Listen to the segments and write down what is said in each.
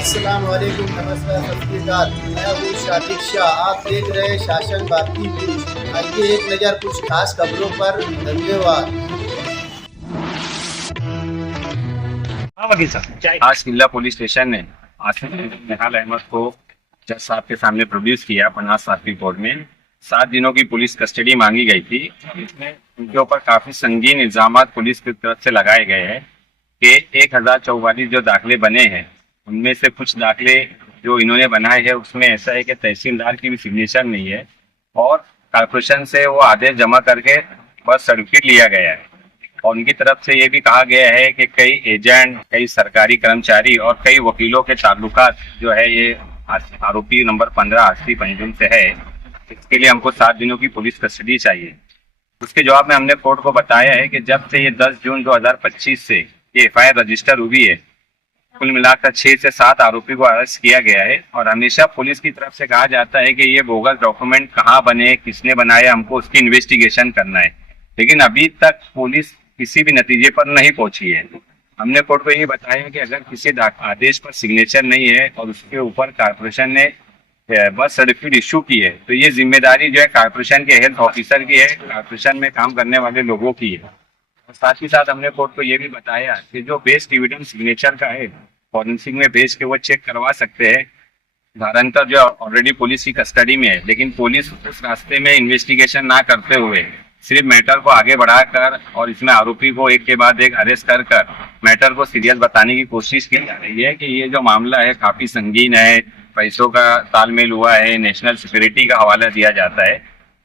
अस्सलाम वालेकुम, नमस्कार, सत श्री अकाल। मैं हूँ शातिक शाह। आप देख रहे हैं शासन भारती न्यूज। आइए एक नज़र कुछ खास खबरों पर। धन्यवाद। हाँ वकील साहब। आज किला पुलिस स्टेशन ने आसिफ निहाल अहमद को जज साहब के सामने प्रोड्यूस किया। 50 साल की कोर्ट में 7 दिनों की पुलिस कस्टडी मांगी गई थी। इसमें उनके ऊपर काफी संगीन इल्जाम पुलिस की तरफ से लगाए गए हैं कि 1044 जो दाखिले बने हैं उनमें से कुछ दाखिले जो इन्होंने बनाए हैं उसमें ऐसा है कि तहसीलदार की भी सिग्नेचर नहीं है और कारपोरेशन से वो आदेश जमा करके बस सर्टिफिकेट लिया गया है। और उनकी तरफ से ये भी कहा गया है कि कई एजेंट, कई सरकारी कर्मचारी और कई वकीलों के ताल्लुकात जो है ये आरोपी नंबर 15 आसिफ अंजुम से है। इसके लिए हमको 7 दिनों की पुलिस कस्टडी चाहिए। उसके जवाब में हमने कोर्ट को बताया है कि जब से ये 10 जून 2025 से ये FIR रजिस्टर हुई है, कुल मिलाकर 6 से 7 आरोपी को अरेस्ट किया गया है। और हमेशा पुलिस की तरफ से कहा जाता है कि ये बोगस डॉक्यूमेंट कहाँ बने, किसने बनाए, हमको उसकी इन्वेस्टिगेशन करना है। लेकिन अभी तक पुलिस किसी भी नतीजे पर नहीं पहुंची है। हमने कोर्ट को ये बताया कि अगर किसी आदेश पर सिग्नेचर नहीं है और उसके ऊपर कारपोरेशन ने बर्थ सर्टिफिकेट इशू की है तो ये जिम्मेदारी जो है कारपोरेशन के हेल्थ ऑफिसर की है, कारपोरेशन में काम करने वाले लोगों की है। और साथ ही साथ हमने कोर्ट को ये भी बताया कि जो बेस्ड एविडेंस सिग्नेचर का है फॉरेंसिक में भेज के वो चेक करवा सकते हैं। धारंतर जो ऑलरेडी पुलिस की कस्टडी में है, लेकिन पुलिस उस रास्ते में इन्वेस्टिगेशन ना करते हुए सिर्फ मैटर को आगे बढ़ाकर और इसमें आरोपी को एक के बाद एक अरेस्ट कर मैटर को सीरियस बताने की कोशिश की जा रही है कि ये जो मामला है काफी संगीन है, पैसों का तालमेल हुआ है, नेशनल सिक्योरिटी का हवाला दिया जाता है।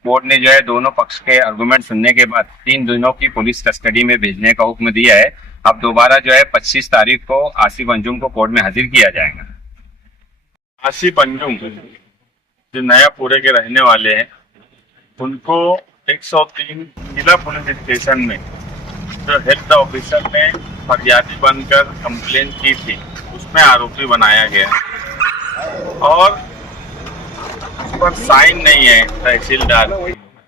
कोर्ट ने जो है दोनों पक्ष के आर्गुमेंट सुनने के बाद 3 दिनों की पुलिस कस्टडी में भेजने का हुक्म दिया है। अब दोबारा जो है 25 तारीख को आसिफ अंजुम को कोर्ट में हाजिर किया जाएगा। आसिफ अंजुम जो नयापुरे के रहने वाले हैं, उनको 103 जिला पुलिस स्टेशन में जो हेल्थ ऑफिसर ने फरियादी बनकर कंप्लेन की थी उसमें आरोपी बनाया गया और उस पर साइन नहीं है तहसीलदार।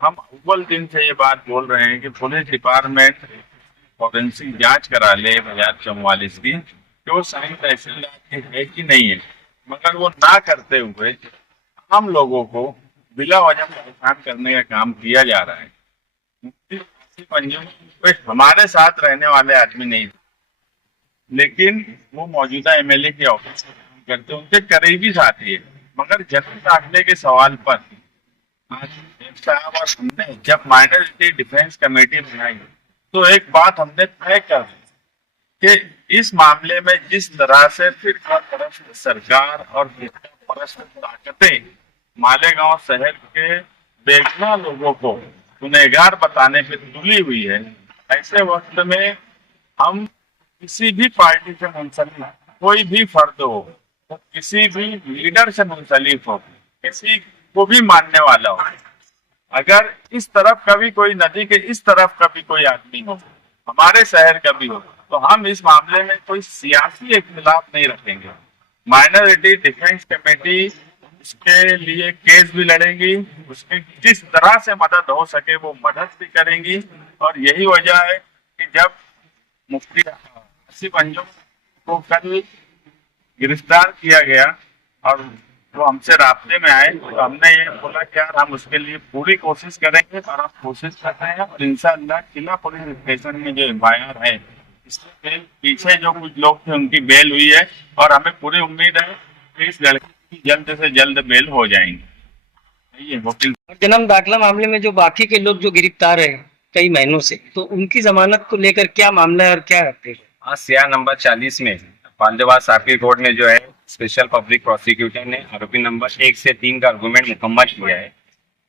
हम अव्वल दिन से ये बात बोल रहे हैं कि पुलिस डिपार्टमेंट फॉरेंसिक जांच करा ले 2044 की कि वो साइन तहसीलदार की है कि नहीं है, मगर वो ना करते हुए हम लोगों को बिला वजह परेशान करने का काम किया जा रहा है। मुफ्ती आसिफ अंजुम कोई हमारे साथ रहने वाले आदमी नहीं, लेकिन वो मौजूदा MLA के ऑफिस में काम करते, उनके करीबी साथी है। मगर जन्म दाखिले के सवाल पर आसिफ साहब और हमने जब माइनॉरिटी डिफेंस कमेटी बनाई तो एक बात हमने तय कर दी कि इस मामले में जिस तरह से फिरका परस्त सरकार और फिरका परस्त ताकतें मालेगांव शहर के बेगुनाह लोगों को गुनहगार बताने पे तुली हुई है, ऐसे वक्त में हम किसी भी पार्टी से मुंसलिक कोई भी फर्द हो, तो किसी भी लीडर से मुंसलिक हो, किसी को भी मानने वाला हो, अगर इस तरफ कभी कोई नदी के इस तरफ कभी कोई आदमी हो, हमारे शहर का भी हो, तो हम इस मामले में कोई सियासी इख्तिलाफ नहीं रखेंगे। माइनॉरिटी डिफेंस कमेटी उसके लिए केस भी लड़ेंगी, उसकी जिस तरह से मदद हो सके वो मदद भी करेंगी। और यही वजह है कि जब मुफ्ती आसिफ अंजुम को कल गिरफ्तार किया गया और वो हमसे रास्ते में आए तो हमने ये बोला कि यार हम उसके लिए पूरी कोशिश करेंगे और हम कोशिश कर रहे हैं। और इंशाअल्लाह किला पुलिस स्टेशन में जो FIR है इसके बेल पीछे जो कुछ लोग थे उनकी बेल हुई है और हमें पूरी उम्मीद है कि इस लड़के की जल्द से जल्द बेल हो जाएंगे। ये वकील जन्म दाखिला मामले में जो बाकी के लोग जो गिरफ्तार है कई महीनों से, तो उनकी जमानत को लेकर क्या मामला है और क्या है? आज सिया नंबर 40 में पांडेवाल साहब की कोर्ट ने जो है स्पेशल पब्लिक प्रोसिक्यूटर ने आरोपी नंबर 1 से 3 का आर्गुमेंट मुकम्मल किया है,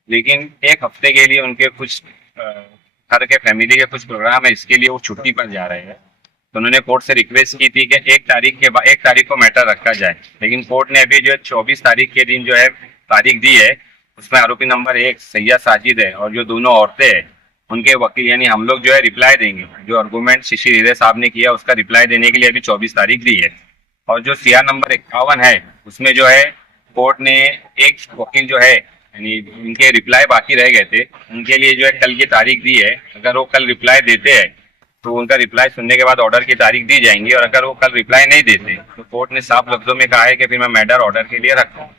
लेकिन एक हफ्ते के लिए उनके कुछ घर के फैमिली के कुछ प्रोग्राम है, इसके लिए वो छुट्टी पर जा रहे हैं। तो उन्होंने कोर्ट से रिक्वेस्ट की थी कि 1 तारीख को मैटर रखा जाए, लेकिन कोर्ट ने अभी जो है 24 तारीख के दिन जो है तारीख दी है, उसमें आरोपी नंबर 1 सैयद साजिद है और जो दोनों औरतें हैं उनके वकील यानी हम लोग जो है रिप्लाई देंगे। जो आर्गुमेंट शिशिर हिरे साहब ने किया उसका रिप्लाई देने के लिए अभी 24 तारीख दी है। और जो सिया नंबर 51 है उसमें जो है कोर्ट ने एक वकील जो है यानी इनके रिप्लाई बाकी रह गए थे, उनके लिए जो है कल की तारीख दी है। अगर वो कल रिप्लाई देते हैं तो उनका रिप्लाई सुनने के बाद ऑर्डर की तारीख दी जाएंगी, और अगर वो कल रिप्लाई नहीं देते तो कोर्ट ने साफ लफ्जों में कहा है कि फिर मैं मर्डर ऑर्डर के लिए रखा हूँ।